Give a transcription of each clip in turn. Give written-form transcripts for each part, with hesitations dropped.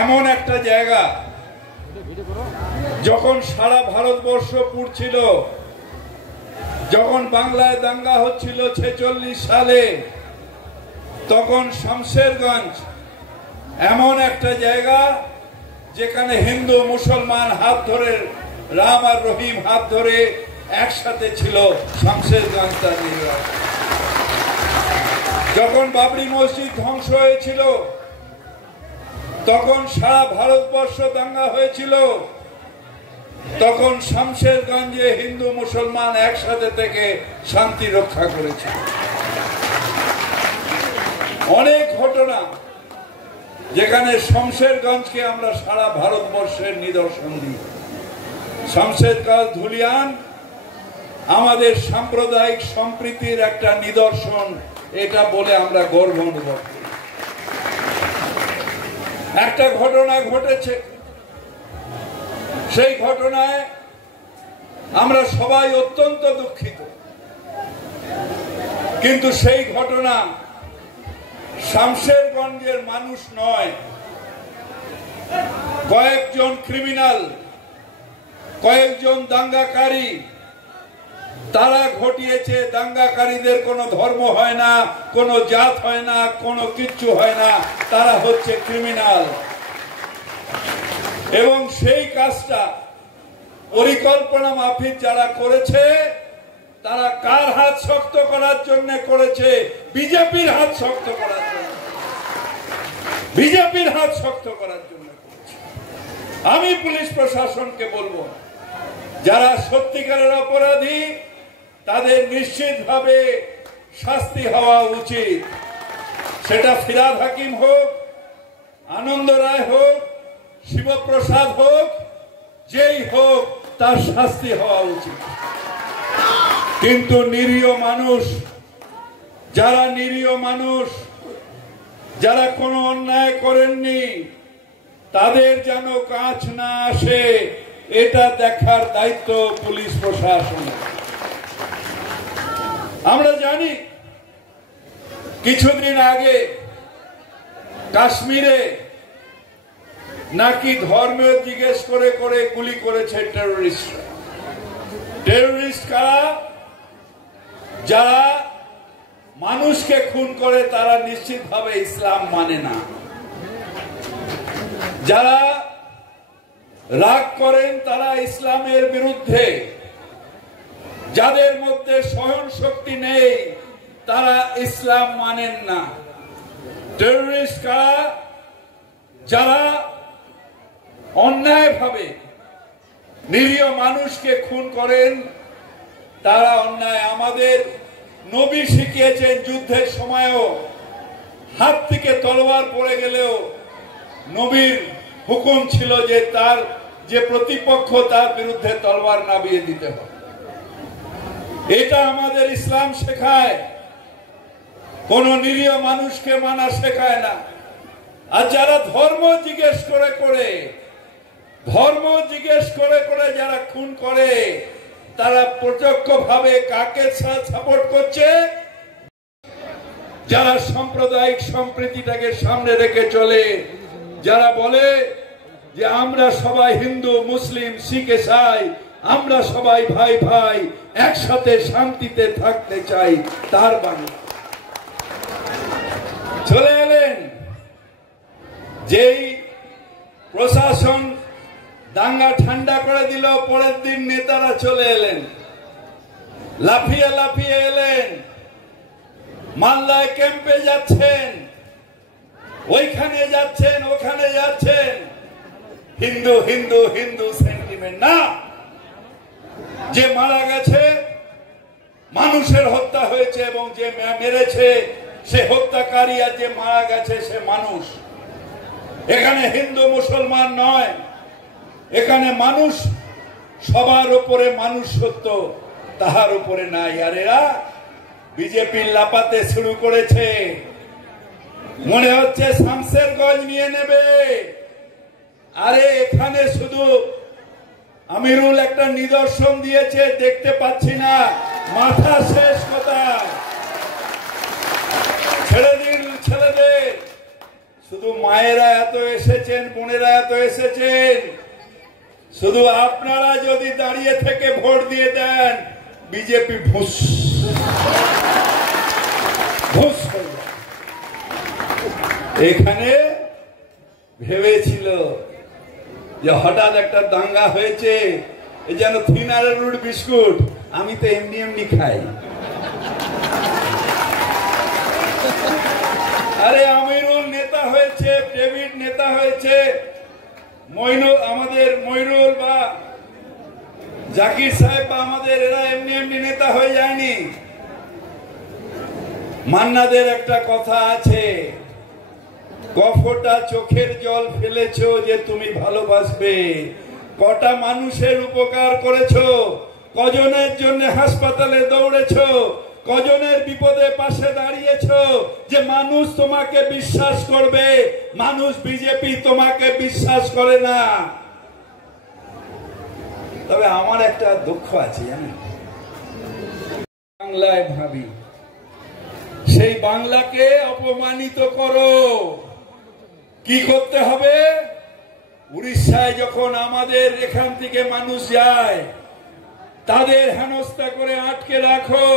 এমন একটা জায়গা যখন সারা ভারতবর্ষ পুড়ছিল, যখন বাংলায় দাঙ্গা হচ্ছিল 46 সালে, তখন শামশেরগঞ্জ এমন একটা জায়গা যেখানে হিন্দু মুসলমান হাত ধরে, রাম আর রহিম হাত ধরে একসাথে ছিল শামশেরগঞ্জ তার জায়গা। যখন বাবরি মসজিদ ধ্বংস হয়েছিল, তখন সারা ভারতবর্ষ দাঙ্গা হয়েছিল, তখন শামশেরগঞ্জে হিন্দু মুসলমান একসাথে থেকে শান্তি রক্ষা করেছে। অনেক ঘটনা যেখানে শামশেরগঞ্জকে আমরা সারা ভারতবর্ষের নিদর্শন দিই। শামশেরগঞ্জ ধুলিয়ান আমাদের সাম্প্রদায়িক সম্প্রীতির একটা নিদর্শন, এটা বলে আমরা গর্ব অনুভব করি। একটা ঘটনা ঘটেছে, সেই ঘটনায় আমরা সবাই অত্যন্ত দুঃখিত, কিন্তু সেই ঘটনা শামশেরগঞ্জের মানুষ নয়, কয়েকজন ক্রিমিনাল, কয়েকজন দাঙ্গাকারী তারা ঘটিয়েছে। দাঙ্গাকারীদের কোনো ধর্ম হয় না, কোনো জাত হয় না, কোনো কিচ্ছু হয় না, তারা হচ্ছে ক্রিমিনাল। এবং সেই কাজটা পরিকল্পনা মাফিক যারা করেছে, তারা কার হাত শক্ত করার জন্য করেছে? বিজেপির হাত শক্ত করার জন্য, বিজেপির হাত শক্ত করার জন্য করেছে। আমি পুলিশ প্রশাসনকে বলবো, যারা সত্যিকারের অপরাধী তাদের নিশ্চিতভাবে শাস্তি হওয়া উচিত। সেটা ফিরহাদ হাকিম হোক, আনন্দ রায় হোক, শিবপ্রসাদ হোক, যেই হোক, তার শাস্তি হওয়া উচিত। কিন্তু নিরীহ মানুষ, যারা নিরীহ মানুষ, যারা কোনো অন্যায় করেননি, তাদের যেন কাছ না আসে, এটা দেখার দায়িত্ব পুলিশ প্রশাসনের। আমরা জানি কিছুদিন আগে কাশ্মীরে নাকি ধর্ম জিজ্ঞেস করে করে গুলি করেছে টেরোরিস্টরা। টেরোরিস্ট কারা? যারা মানুষকে খুন করে তারা নিশ্চিতভাবে ইসলাম মানে না। যারা রাগ করেন তারা ইসলামের বিরুদ্ধে। যাদের মধ্যে সহন শক্তি নেই তারা ইসলাম মানেন না। টেরোরিস্ট কারা? যারা অন্যায়ভাবে নিরীহ মানুষকে খুন করেন, তারা অন্যায়। আমাদের নবী শিখিয়েছেন, যুদ্ধের সময়ও হাত থেকে তলোয়ার পড়ে গেলেও নবীর হুকুম ছিল যে তার যে প্রতিপক্ষ তার বিরুদ্ধে তলোয়ার নামিয়ে দিতে হবে। এটা আমাদের ইসলাম শেখায়, কোন নিরীহ মানুষকে মানা শেখায় না। আর যারা ধর্ম জিজ্ঞেস করে যারা খুন করে, তারা প্রত্যক্ষভাবে কাকে সাপোর্ট করছে? যারা সাম্প্রদায়িক সম্প্রীতিটাকে সামনে রেখে চলে, যারা বলে যে আমরা সবাই হিন্দু, মুসলিম, শিখ, ইসাই, আমরা সবাই ভাই ভাই একসাথে শান্তিতে থাকতে চাই, তার বাণী। চলে এলেন যেই প্রশাসন দাঙ্গা ঠান্ডা করে দিল, পরের দিন নেতারা চলে এলেন, লাফিয়ে লাফিয়ে এলেন, মালদায় ক্যাম্পে যাচ্ছেন, ওইখানে যাচ্ছেন, ওখানে যাচ্ছেন। হিন্দু হিন্দু হিন্দু সেন্টিমেন্ট না। যে মারা গেছে, মানুষের হত্যা হয়েছে, এবং যে মেরেছে সে হত্যাকারী, আর যে মারা গেছে সে মানুষ। এখানে হিন্দু মুসলমান নয়, এখানে মানুষ, সবার উপরে মানুষ সত্য, তাহার উপরে নাই। আর এরা বিজেপির লাপাতে শুরু করেছে, মনে হচ্ছে শামশেরগঞ্জ নিয়ে নেবে। আরে এখানে শুধু আমিরুল একটা নিদর্শন দিয়েছে, দেখতে পাচ্ছি না, মাথা শেষ কথা। ছেড়ে দিন ছেলেদের, শুধু মায়েরা এত এসেছেন, বোনেরা এত এসেছেন, শুধু আপনারা যদি দাঁড়িয়ে থেকে ভোট দিয়ে দেন, বিজেপি ভুস ভুস হয়ে যাবে। এখানে ভেবেছিল যে হঠাৎ একটা দাঙ্গা হয়েছে, এই যেন থিনারের রুট বিস্কুট, আমি তো এমনি এমনি খাই। আরে আমিরুল নেতা হয়েছে, ডেভিড নেতা হয়েছে, আমাদের মইনুল বা জাকির সাহেব বা আমাদের এরা এমনি এমনি নেতা হয়ে যায়নি। মান্নাদের একটা কথা আছে, কফটা চোখের জল ফেলেছো যে তুমি ভালোবাসবে, কটা মানুষের উপকার করেছো, কজনের জন্য হাসপাতালে দৌড়েছো, কজনের বিপদে পাশে দাঁড়িয়েছো যে মানুষ তোমাকে বিশ্বাস করবে। মানুষ বিজেপি তোমাকে বিশ্বাস করে না। তবে আমার একটা দুঃখ আছে জানেন, বাংলায় ভাবি, সেই বাংলাকে অপমানিত করো। কি করতে হবে? উড়িষ্যায় যখন আমাদের এখান থেকে মানুষ যায়, তাদের হেনস্থা করে আটকে রাখো।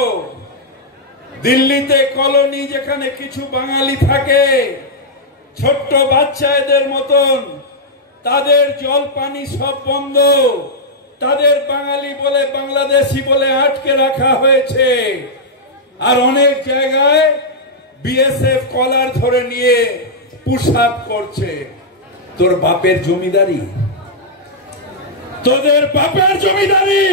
দিল্লিতে কলোনি যেখানে কিছু বাঙালি থাকে, ছোট্ট বাচ্চাদের মতন, তাদের জল পানি সব বন্ধ, তাদের বাঙালি বলে বাংলাদেশি বলে আটকে রাখা হয়েছে। আর অনেক জায়গায় বিএসএফ কলার ধরে নিয়ে পুশআপ করছে। তোর বাপের জমিদারি, তোদের বাপের জমিদারি।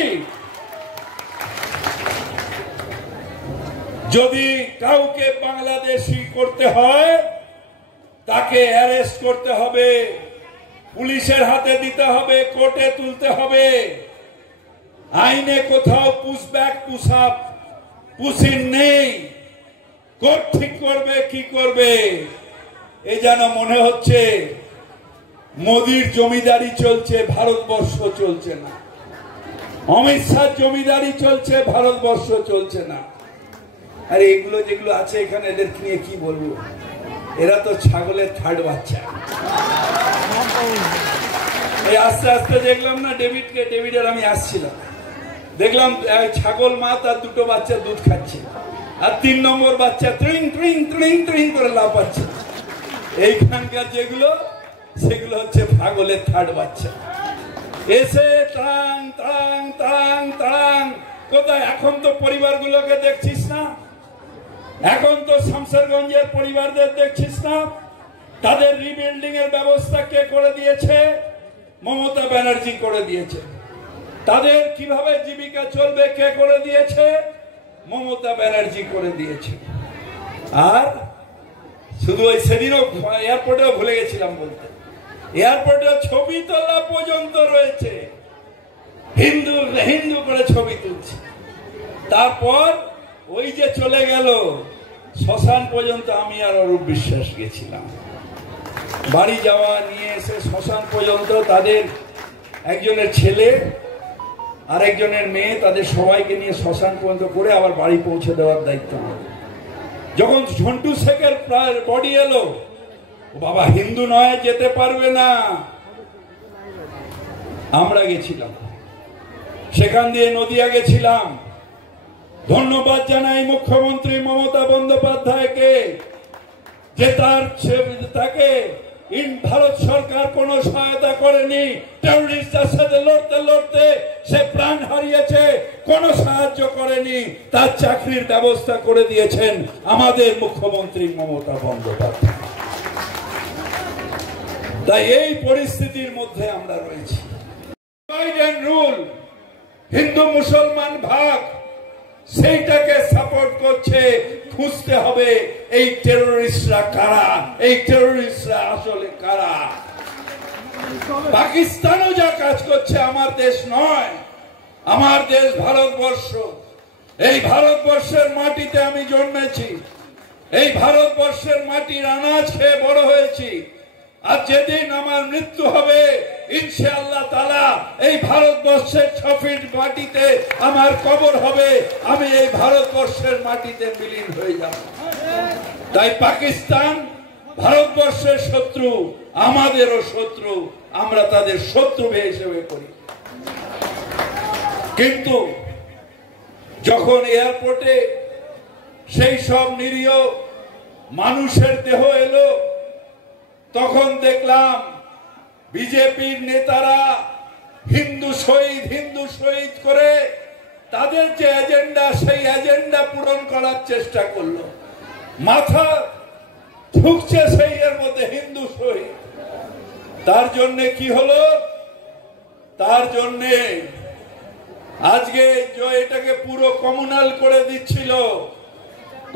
যদি কাউকে বাংলাদেশি করতে হয়, তাকে অ্যারেস্ট করতে হবে, পুলিশের হাতে দিতে হবে, কোর্টে তুলতে হবে। আইনে কোথাও পুশব্যাক পুশআপ পুশিন নেই। কোর্ট ঠিক করবে কি করবে। এই যেন মনে হচ্ছে মোদির জমিদারি চলছে, ভারতবর্ষ চলছে না। অমিত শাহ জমিদারি চলছে, ভারতবর্ষ চলছে না। আরে এগুলো যেগুলো আছে এখানে, এদের নিয়ে কি বলবো? এরা তো ছাগলের থার্ড বাচ্চা। এই আস্তে আস্তে দেখলাম না ডেভিডের আমি আসছিলাম, দেখলাম ছাগল মা তার দুটো বাচ্চা দুধ খাচ্ছে, আর 3 নম্বর বাচ্চা ট্রিং ট্রিং ট্রিং ট্রিং করে লাফাচ্ছে। এইখানকার যেগুলো, সেগুলো হচ্ছে ছাগলের থার্ড বাচ্চা। এসে টাং টাং টাং টাং। কোথায়? এখন তো পরিবারগুলোকে দেখছিস না, এখন তো শামশেরগঞ্জের পরিবারদের দেখছিস না। তাদের রিবিল্ডিং এর ব্যবস্থা কে করে দিয়েছে? মমতা ব্যানার্জি করে দিয়েছে। তাদের কিভাবে জীবিকা চলবে কে করে দিয়েছে? মমতা ব্যানার্জি করে দিয়েছে। আর শুধু ওই সেদিনও এয়ারপোর্টেও ভুলে গেছিলাম বলতে, এয়ারপোর্টে ছবি তোলা পর্যন্ত রয়েছে, হিন্দু হিন্দু করে ছবি তুলছে। তারপর ওই যে চলে গেল শ্মশান পর্যন্ত, আমি আর অরূপ বিশ্বাস গেছিলাম বাড়ি যাওয়া নিয়ে এসে শ্মশান পর্যন্ত। তাদের একজনের ছেলে আর একজনের মেয়ে, তাদের সবাইকে নিয়ে শ্মশান পর্যন্ত করে আবার বাড়ি পৌঁছে দেওয়ার দায়িত্ব আমার। যখন ঝন্টু শেখের বডি এলো, বাবা হিন্দু নয়, যেতে পারবে না। আমরা গেছিলাম, সেখান দিয়ে নদিয়া গেছিলাম। ধন্যবাদ জানাই মুখ্যমন্ত্রী মমতা বন্দ্যোপাধ্যায়কে যে তাকে ভারত সরকার কোন সহায়তা করেনি। টেরোরিস্টদের সাথে লড়তে লড়তে সে প্রাণ হারিয়েছে, কোন সাহায্য করেনি। তার চাকরির ব্যবস্থা করে দিয়েছেন আমাদের মুখ্যমন্ত্রী মমতা বন্দ্যোপাধ্যায়। তাই এই পরিস্থিতির মধ্যে আমরা রয়েছি। ডিভাইড এন্ড রুল, হিন্দু মুসলমান ভাগ, সেইটাকে সাপোর্ট করছে। খুঁজতে হবে এই টেরোরিস্টরা কারা, এই টেরোরিস্টরা আসলে কারা। পাকিস্তানও যা কাজ করছে আমার দেশ নয়, আমার দেশ ভারতবর্ষ। এই ভারতবর্ষের মাটিতে আমি জন্মেছি, এই ভারতবর্ষের মাটির আনাজ খেয়ে বড় হয়েছি। আর যেদিন আমার মৃত্যু হবে ইনশাআল্লাহ তাআলা এই ভারতবর্ষের 6 ফিট মাটিতে আমার কবর হবে, আমি এই ভারতবর্ষের মাটিতে বিলীন হয়ে যাব। তাই পাকিস্তান ভারতবর্ষের শত্রু, আমাদেরও শত্রু, আমরা তাদের শত্রু হিসেবে করি। কিন্তু যখন এয়ারপোর্টে সেই সব নিরীহ মানুষের দেহ এলো, তখন দেখলাম বিজেপির নেতারা হিন্দু শহীদ করে তাদের যে এজেন্ডা, সেই এজেন্ডা পূরণ করার চেষ্টা করলো। মাথা ঢুকছে সেই এর মধ্যে হিন্দু শহীদ। তার জন্য কি হলো? তার জন্য আজকে এটাকে পুরো কমিউনাল করে দিচ্ছিল,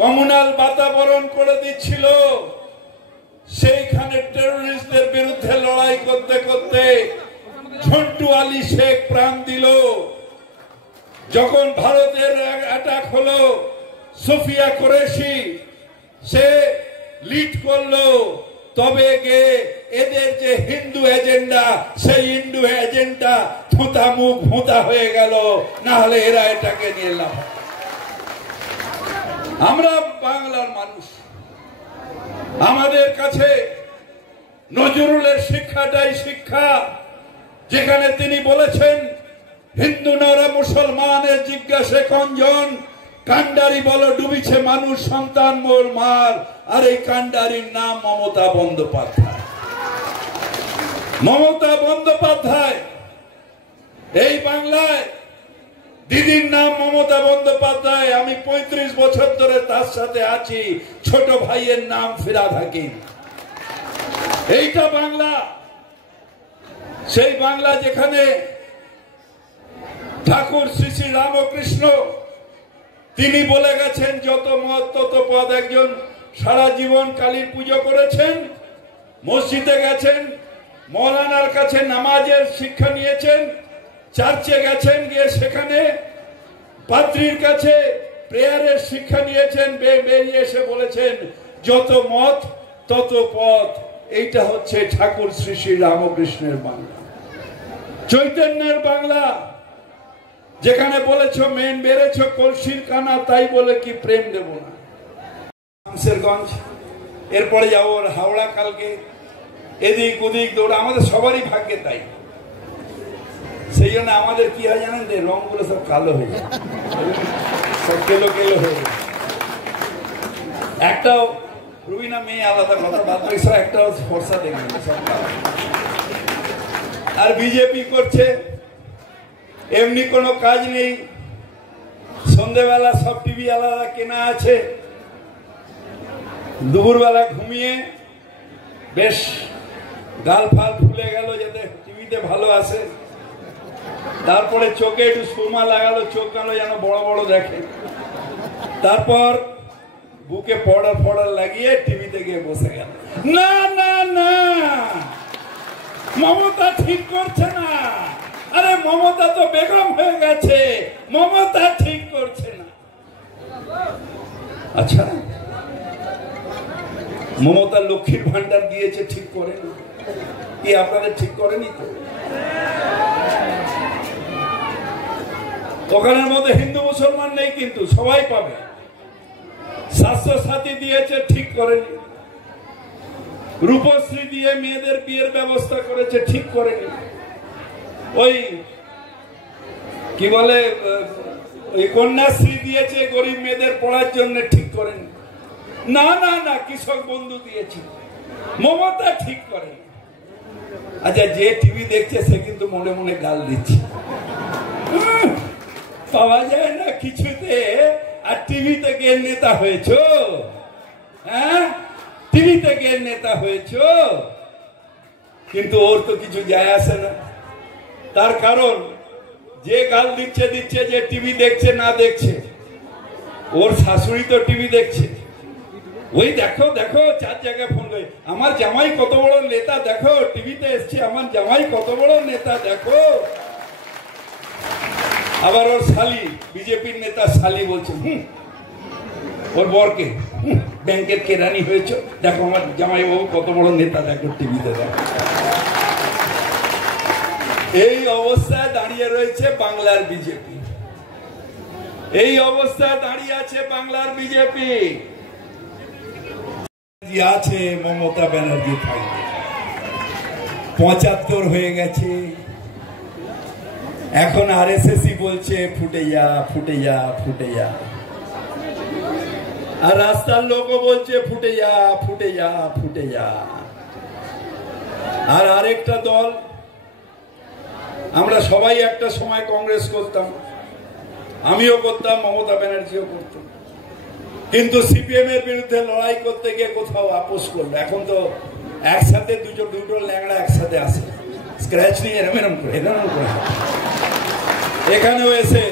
কমিউনাল বাতাবরণ করে দিচ্ছিল। সেইখানে টেরোরিস্টদের বিরুদ্ধে লড়াই করতে করতে ঝন্টু আলী শেখ প্রাণ দিল। যখন ভারতের অ্যাটাক হলো, সুফিয়া কুরেশি সে লিড করলো, তবে গিয়ে এদের যে হিন্দু এজেন্ডা, সেই হিন্দু এজেন্ডা থুতা মুখ ভুঁতা হয়ে গেল। না হলে এরা এটাকে নিয়ে লাভ। আমরা বাংলার মানুষ, আমাদের কাছে নজরুলের শিক্ষাটাই শিক্ষা, যেখানে তিনি বলেছেন হিন্দু নরা মুসলমানের জিজ্ঞাসে কঞ্জন, কান্ডারি বলো ডুবিছে মানুষ সন্তান মোর মার। আর এই কান্ডারির নাম মমতা বন্দ্যোপাধ্যায়। মমতা বন্দ্যোপাধ্যায় এই বাংলায়, দিদির নাম মমতা বন্দ্যোপাধ্যায়। আমি 35 বছর ধরে তার সাথে আছি। ছোট ভাইয়ের নাম ফিরহাদ হাকিম। এইটা বাংলা, সেই বাংলা যেখানে ঠাকুর শ্রী শ্রী রামকৃষ্ণ তিনি বলে গেছেন যত মত তত পদ। একজন সারা জীবন কালীর পুজো করেছেন, মসজিদে গেছেন, মৌলানার কাছে নামাজের শিক্ষা নিয়েছেন, চার্চে গেছেন, গিয়ে সেখানে পাদ্রীর কাছে প্রেয়ারের শিক্ষা নিয়েছেন, বেরিয়ে এসে বলেছেন যত মত তত পথ। এইটা হচ্ছে ঠাকুর শ্রী শ্রী রামকৃষ্ণের বাংলা, চৈতন্যের বাংলা, যেখানে বলেছ মেন বেড়েছ কলসির কানা, তাই বলে কি প্রেম দেব না। শামসেরগঞ্জ, এরপরে যাবো হাওড়া, কালকে এদিক ওদিক দৌড়া। আমাদের সবারই ভাগ্যে তাই। সেই জন্য আমাদের কি হয় জানেন, যে রংগুলো সব কালো হয়ে যায়, সব কেলো কেলো হয়ে যায়। একটাও রুবিনা মেয়ে আলাদা কথা, বাদ বাকি সব একটাও ফর্সা দেখবেন সব কালো। আর বিজেপি করছে এমনি কোনো কাজ নেই, সন্ধ্যেবেলা সব টিভি আলাদা কেনা আছে, দুপুরবেলা ঘুমিয়ে বেশ গাল ফাল ফুলে গেল যাতে টিভিতে ভালো আসে, তারপরে চোখে একটু সুরমা লাগালো, চোখ কালো যেন বড় বড় দেখে, তারপর বুকে পড়ার ফড়ার লাগিয়ে টিভিতে গিয়ে বসে গেল। না না না, মমতা ঠিক করছে না। আরে মমতা তো বেগম হয়ে গেছে, মমতা ঠিক করছে না। আচ্ছা, মমতা লক্ষ্মীর ভান্ডার দিয়েছে, ঠিক করেনি কি? আপনাদের ঠিক করেনি তো? ওখানের মধ্যে হিন্দু মুসলমান নেই, কিন্তু সবাই পাবে। স্বাস্থ্য সাথী দিয়েছে, ঠিক করেনি। রূপশ্রী দিয়ে মেয়েদের বিয়ের ব্যবস্থা করেছে, ঠিক করেনি। ওই কি বলে, ওই কন্যাশ্রী দিয়েছে গরিব মেয়েদের পড়ার জন্য, ঠিক করেনি। না না না, কৃষক বন্ধু দিয়েছে, মমতা ঠিক করেনি। আচ্ছা, যে টিভি দেখছে সে কিন্তু মনে মনে গাল দিচ্ছে, পাওয়া যায় না কিছুতে। আর টিভিতে গিয়ে নেতা হয়েছ, হ্যাঁ, টিভিতে গিয়ে নেতা হয়েছ, কিন্তু ওর তো কিছু যায় আসে না। তার কারণ যে গাল দিচ্ছে, যে টিভি দেখছে না দেখছে, ওর শাশুড়ি তো টিভি দেখছে। ওই দেখো দেখো, 4 জায়গায় ফোন করে, আমার জামাই কত বড় নেতা দেখো, টিভিতে এসছে, আমার জামাই কত বড় নেতা দেখো। আবার ওর শালি, বিজেপির নেতা শালি বলছে ওর বরকে, ব্যাংকের কেরানি হয়েছে, দেখো আমার জামাই বাবু কত বড় নেতা দেখো, টিভিতে দেখো। এই অবস্থায় দাঁড়িয়ে রয়েছে বাংলার বিজেপি, এই অবস্থায় দাঁড়িয়ে আছে বাংলার বিজেপি। আছে মমতা ব্যানার্জি থাকবে। ৭৫ হয়ে গেছে, এখন আরএসএসই বলছে ফুটে যা ফুটে যা ফুটে যা, আর রাস্তার লোকও বলছে ফুটে যা ফুটে যা ফুটে যা। আর আরেকটা দল, আমরা সবাই একটা সময় কংগ্রেস করতাম, আমিও করতাম, মমতা ব্যানার্জিও করতাম, কিন্তু সিপিএম এর বিরুদ্ধে লড়াই করতে গিয়ে কোথাও আপোষ করলো। এখন তো একসাথে দুটো ল্যাংড়া একসাথে আসে, স্ক্র্যাচ নিয়ে এরম করে এখানেও এসে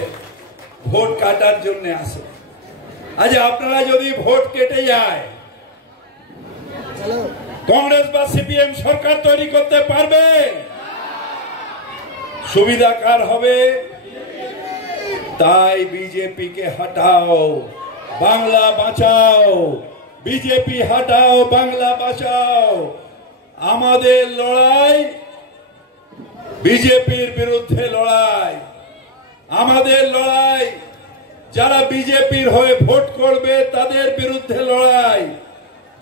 ভোট কাটার জন্য আসে। আচ্ছা, আপনারা যদি ভোট কেটে যায়, কংগ্রেস বা সিপিএম সরকার তৈরি করতে পারবে? সুবিধা কার হবে? তাই বিজেপি কে হটাও, বাংলা বাঁচাও। বিজেপি হটাও, বাংলা বাঁচাও। আমাদের লড়াই বিজেপির বিরুদ্ধে লড়াই, আমাদের লড়াই যারা বিজেপির হয়ে ভোট করবে তাদের বিরুদ্ধে লড়াই,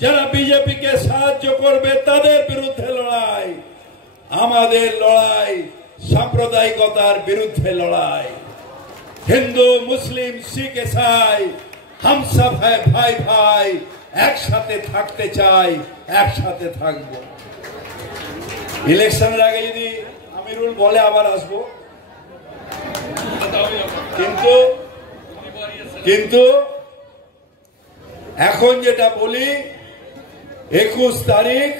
যারা বিজেপিকে সাহায্য করবে তাদের বিরুদ্ধে লড়াই। আমাদের লড়াই সাম্প্রদায়িকতার বিরুদ্ধে লড়াই। হিন্দু মুসলিম শিখ ইসাই হাম সব হ্যায় ভাই ভাই, একসাথে থাকতে চাই, একসাথে থাকবো। ইলেকশনের আগে যদি আমিরুল বলে আবার আসবো, কিন্তু এখন যেটা বলি, 21 তারিখ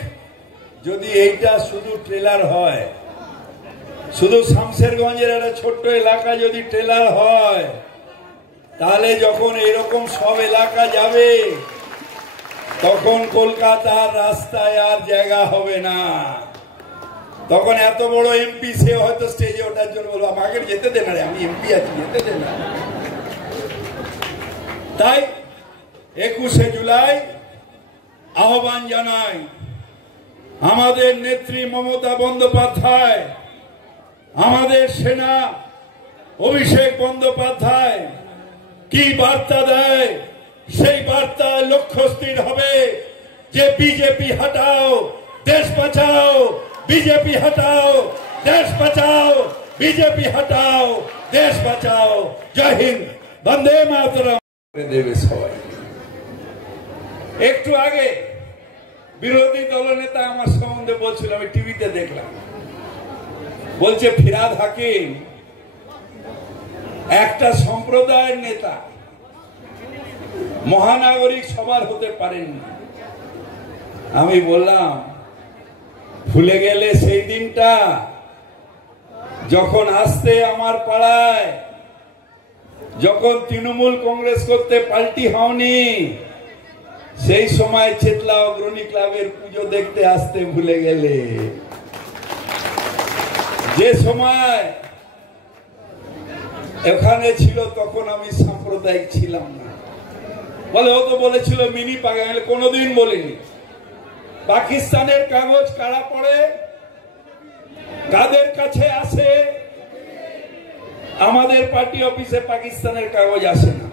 যদি এইটা শুধু ট্রেলার হয়, শুধু শামশেরগঞ্জের একটা ছোট্ট এলাকা যদি ট্রেলার হয়, তাহলে যখন এরকম সব এলাকা যাবে তখন কলকাতার রাস্তায় আর জায়গা হবে না। তখন এত বড় এমপি সে হয়তো স্টেজে ওঠার জন্য বলবো আমাকে যেতে দেন, আমি এমপি আছি, যেতে দেন। তাই 21শে জুলাই আহ্বান জানাই, আমাদের নেত্রী মমতা বন্দ্যোপাধ্যায়, আমাদের সেনা অভিষেক বন্দ্যোপাধ্যায় কি বার্তা দেয়, সেই বার্তায় লক্ষ্য স্থির হবে যে বিজেপি হটাও, দেশ বাঁচাও। বিজেপি হটাও, দেশ বাঁচাও। বিজেপি হটাও, দেশ বাঁচাও। জয় হিন্দ, বন্দে মাতরম। দেবে সবাই। একটু আগে বিরোধী দলনেতা আমার সম্বন্ধে বলছিল, আমি টিভিতে দেখলাম, বলছে ফিরহাদ হাকিম একটা সম্প্রদায়ের নেতা, মহানাগরিক সবার হতে পারেননি। আমি বললাম ভুলে গেলে সেই দিনটা যখন আসতে আমার পাড়ায়, যখন তৃণমূল কংগ্রেস করতে পাল্টি হওনি, সেই সময় চেতলা অগ্রণী ক্লাবের পুজো দেখতে আসতে ভুলে গেলে। যে সময় এখানে ছিল তখন আমি সাম্প্রদায়িক ছিলাম না। বলে ও তো বলেছিল মিনি পাকিস্তান, কোনোদিন বলিনি। পাকিস্তানের কাগজ কারা পড়ে, কাদের কাছে আসে? আমাদের পার্টি অফিসে পাকিস্তানের কাগজ আসে না,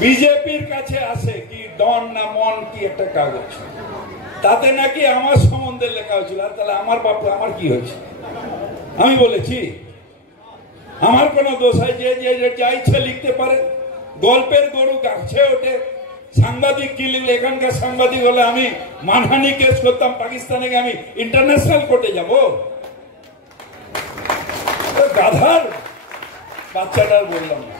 বিজেপির কাছে আসে। কি ডন না মন কি একটা কাগজ, তাতে নাকি আমার সম্বন্ধে লেখা হয়েছিল। আর তাহলে আমার বাপু আমার কি হয়েছে? আমি বলেছি আমার কোন দোষ হয়? যে যা ইচ্ছে লিখতে পারে। গল্পের গরু গাছে ওঠে, সাংবাদিক কি লিখলে? এখানকার সাংবাদিক হলে আমি মানহানি কেস করতাম পাকিস্তানে, আমি ইন্টারন্যাশনাল কোর্টে যাব। গাধার বাচ্চাটার বললাম না,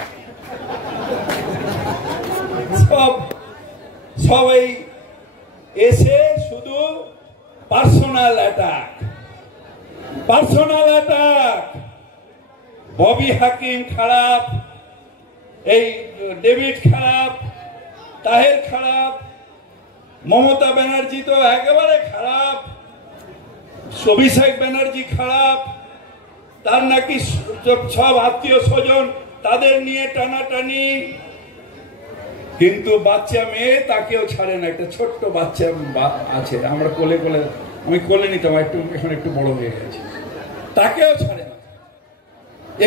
সব এই এসে শুধু personal attack, personal attack. Bobby Hakim খারাপ, এই ডেভিড খারাপ, তাহের খারাপ, মমতা ব্যানার্জি তো একেবারে খারাপ, অভিষেক ব্যানার্জি খারাপ, তার নাকি সব আত্মীয় স্বজন তাদের নিয়ে টানাটানি। কিন্তু বাচ্চা মেয়ে তাকেও ছাড়ে না। একটা ছোট্ট বাচ্চা আছে, আমরা কোলে কোলে, আমি কোলে নিতাম, এখন একটু বড় হয়ে গেছে, তাকেও ছাড়ে না।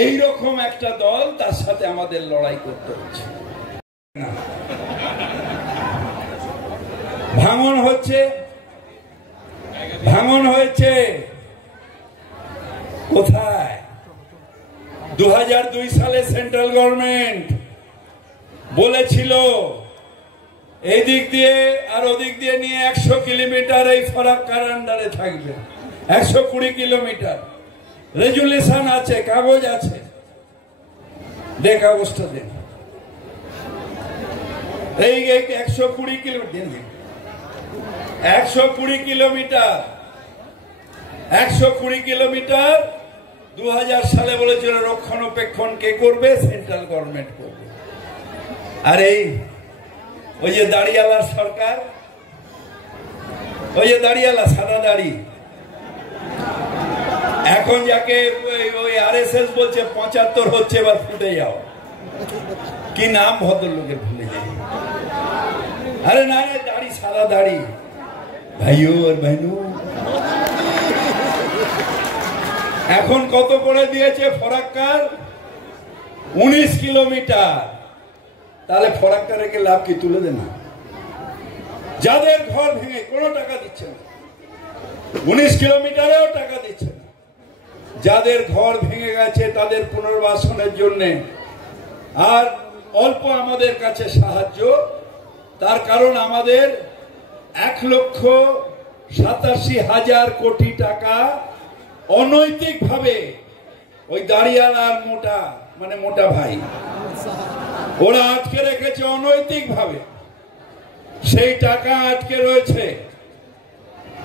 এইরকম একটা দল, তার সাথে আমাদের লড়াই করতে হচ্ছে। ভাঙন হচ্ছে, ভাঙন হয়েছে কোথায়? 2002 সালে সেন্ট্রাল গভর্নমেন্ট বলেছিল এই দিক দিয়ে আর ওদিক দিয়ে নিয়ে 100 কিলোমিটার এই ফরাক্কার আন্ডারে থাকবে। 120 কিলোমিটার রেজুলেশন আছে, কাগজ আছে, দে কাগজটা দে। এই 120 কিলোমিটার, 120 কিলোমিটার, 120 কিলোমিটার 2000 সালে বলেছিল রক্ষণাবেক্ষণ কে করবে? সেন্ট্রাল গভর্নমেন্ট করবে। আর এই ওই যে দাড়িওয়ালা সরকার, ওই যে দাড়িওয়ালা সাদা দাড়ি, এখন যাকে ওই আরএসএস বলছে 75 হচ্ছে, এবার ফুটে যাও, কি নাম ভদ্রলোকের ভুলে যাই। আরে না রে, দাড়ি সাদা দাড়ি, ভাইও আর বহনু। এখন কত করে দিয়েছে ফরাক্কার? 19 কিলোমিটার। তাহলে ফরাক্কা রেখে লাভ কি? তুলে দে না। যাদের ঘর ভেঙে কোনো টাকা দিচ্ছে না, 19 কিলোমিটারেও টাকা দিচ্ছে না। যাদের ঘর ভেঙে গেছে তাদের পুনর্বাসনের জন্য আর অল্প আমাদের কাছে সাহায্য, তার কারণ আমাদের 1,87,000 কোটি টাকা অনৈতিক ভাবে ওই দাঁড়িয়ালার মোটা মানে মোটা ভাই ওরা আটকে রেখেছে অনৈতিক ভাবে, সেই টাকা আটকে রয়েছে।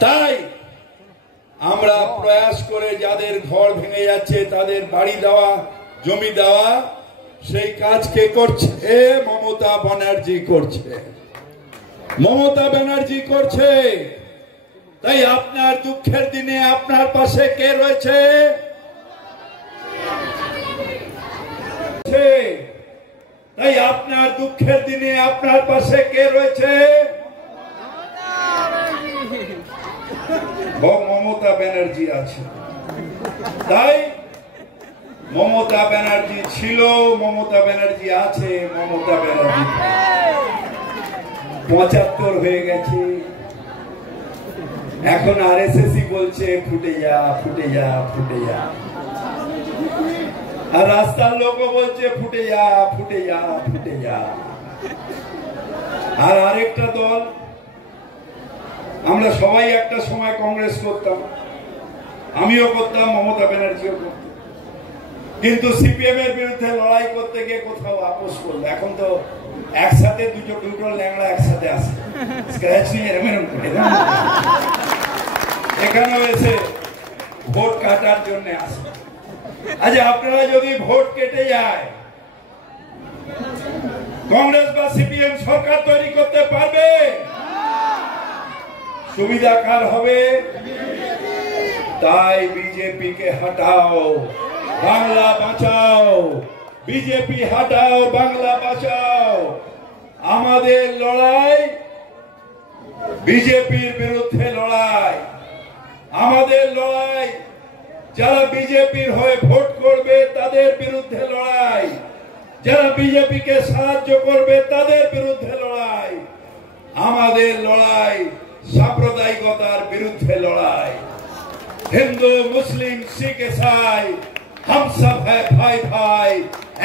তাই আমরা প্রয়াস করে যাদের ঘর ভেঙে যাচ্ছে তাদের বাড়ি দেওয়া, জমি দেওয়া, সেই কাজ কে করছে? মমতা ব্যানার্জি করছে, মমতা ব্যানার্জি করছে। তাই আপনার দুঃখের দিনে আপনার পাশে কে রয়েছে? তাই আপনার দুঃখের দিনে আপনার পাশে কে রয়েছে? মমতা ব্যানার্জি আছে। তাই মমতা ব্যানার্জি ছিল, মমতা ব্যানার্জি আছে, মমতা ব্যানার্জি 75 হয়ে গেছে। এখন আরএসএস বলছে ফুটে যা, ফুটে যা, ফুটে যা। আর রাস্তার লোকও বলছে ফুটে যা, ফুটে যা, ফুটে যা। আর আরেকটা দল, আমরা সবাই একটা সময় কংগ্রেস করতাম, আমিও করতাম, মমতা ব্যানার্জিও করতাম, কিন্তু সিপিএম এর বিরুদ্ধে লড়াই করতে গিয়ে কোথাও আপোষ করলো। এখন তো একসাথে দুটো ল্যাংড়া একসাথে আসে, স্ক্র্যাচ নিয়ে এরম করে এখানেও এসে ভোট কাটার জন্য আসে। আচ্ছা, আপনারা যদি ভোট কেটে যায়, কংগ্রেস বা সিপিএম সরকার তৈরি করতে পারবে? সুবিধা কার হবে? তাই বিজেপি কে হটাও, বাংলা বাঁচাও। বিজেপি হটাও, বাংলা বাঁচাও। আমাদের লড়াই বিজেপির বিরুদ্ধে লড়াই, আমাদের লড়াই যারা বিজেপির হয়ে ভোট করবে তাদের বিরুদ্ধে লড়াই, যারা বিজেপিকে সাহায্য করবে তাদের বিরুদ্ধে লড়াই। আমাদের লড়াই সাম্প্রদায়িকতার বিরুদ্ধে লড়াই। হিন্দু, মুসলিম, শিখ, ইসাই हम सब है भाई भाई,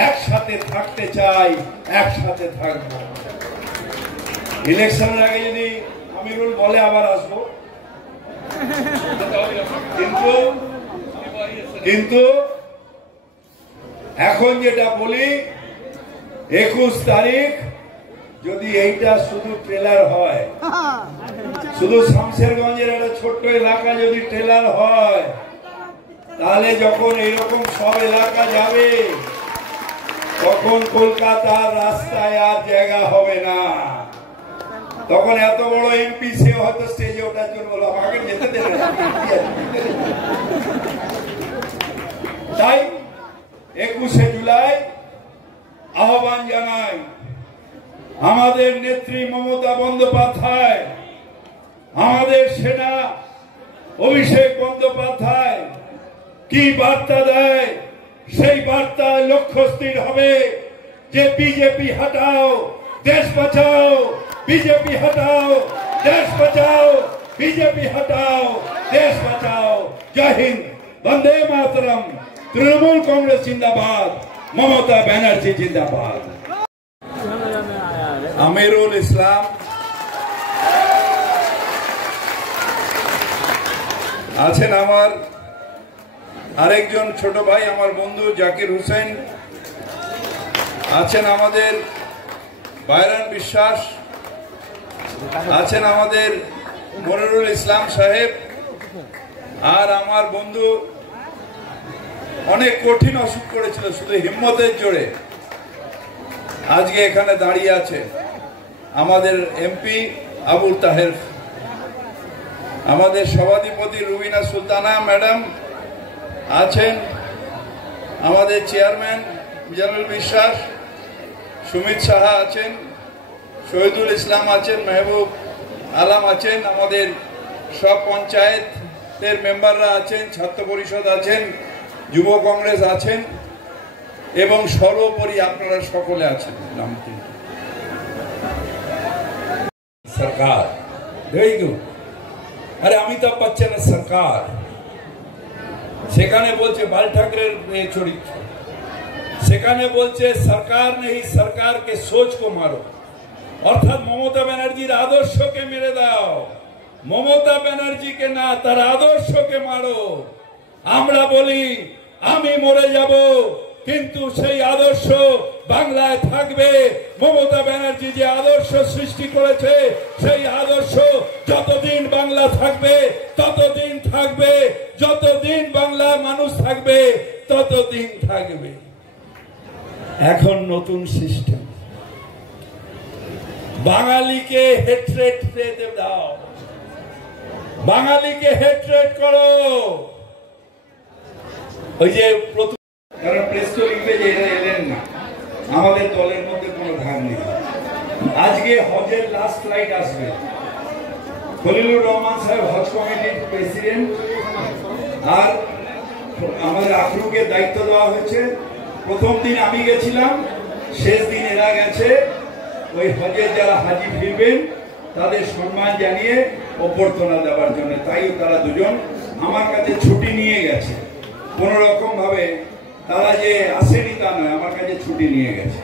একসাথে থাকতে চাই, একসাথে থাকব। ইলেকশনের আগে যদি আমিরুল বলে আবার আসবো, কিন্তু এখন যেটা বলি 21 তারিখ যদি এইটা শুধু ট্রেলার হয়, শুধু শামশেরগঞ্জের একটা ছোট্ট এলাকা যদি ট্রেলার হয়, তাহলে যখন এইরকম সব এলাকা যাবে তখন কলকাতার রাস্তায় আর জায়গা হবে না। তখন এত বড় এমপি সে হয়তো স্টেজে ওঠার জন্য বলো আমাকে যেতে দেবে না। তাই 21শে জুলাই আহ্বান জানাই আমাদের নেত্রী মমতা বন্দ্যোপাধ্যায়, আমাদের সেনা অভিষেক বন্দ্যোপাধ্যায় কি বার্তা দেয়, সেই বার্তায় লক্ষ্য স্থির হবে যে বিজেপি হটাও, দেশ বাঁচাও, বিজেপি হটাও, देश बचाओ, बीजेपी हटाओ, देश बचाओ। जय हिंद, वंदे मातरम। तृणमूल कांग्रेस जिंदाबाद, ममता बनर्जी जिंदाबाद। আমিরুল ইসলাম আছেন, আমার আরেকজন ছোট ভাই আমার বন্ধু জাকির হোসেন আছেন, আমাদের বাইরান বিশ্বাস আছেন, আমাদের মনিরুল ইসলাম সাহেব, আর আমার বন্ধু অনেক কঠিন অসুখ করেছিল, শুধু হিম্মতের জোরে আজকে এখানে দাঁড়িয়ে আছে আমাদের এমপি আবুল তাহের, আমাদের সভাধিপতি রুবিনা সুলতানা ম্যাডাম আছেন, আমাদের চেয়ারম্যান মিজানুল বিশ্বাস, সুমিত সাহা আছেন, শহীদুল ইসলাম আছেন, মেহবুব আলম আছেন, আমাদের সব পঞ্চায়েতের মেম্বাররা আছেন, ছাত্র পরিষদ আছেন, যুব কংগ্রেস আছেন এবং সর্বোপরি আপনারা সকলে আছেন। সরকার আরে অমিতাভ বচ্চনের সরকার, সেখানে বলছে বাল ঠাকরের চরিত্র, সেখানে বলছে সরকার নেই সরকারকে সোচ কো মারো, অর্থাৎ মমতা ব্যানার্জির আদর্শকে মেরে দাও, মমতা ব্যানার্জিকে না তার আদর্শকে মারো। আমরা বলি আমি মরে যাব কিন্তু সেই আদর্শ বাংলায় থাকবে। মমতা ব্যানার্জি যে আদর্শ সৃষ্টি করেছে সেই আদর্শ যতদিন বাংলা থাকবে ততদিন থাকবে, যতদিন বাংলা মানুষ থাকবে ততদিন থাকবে। এখন নতুন সিস্টেম, বাঙালিকে হেট্রেট দাও, বাঙালিকে হেট্রেট করো। ওই যে কারণ প্রেস তো লিখবে যে এরা এলেন না, আমাদের দলের মধ্যে কোনো ভাগ নেই। আজকে হজের লাস্ট ফ্লাইট আসবে, খলিলুর রহমান সাহেব হজ কমিটির প্রেসিডেন্ট, আর আমাদের আখরুকে দায়িত্ব দেওয়া হয়েছে। প্রথম দিন আমি গেছিলাম, শেষ দিন এরা গেছে। ওই হজের যারা হাজি ফিরবেন তাদের সম্মান জানিয়ে অভ্যর্থনা দেওয়ার জন্য, তাই তারা দুজন আমার কাছে ছুটি নিয়ে গেছে। কোন রকম ভাবে তারা যে আসেনি তা নয়, আমার কাছে ছুটি নিয়ে গেছে।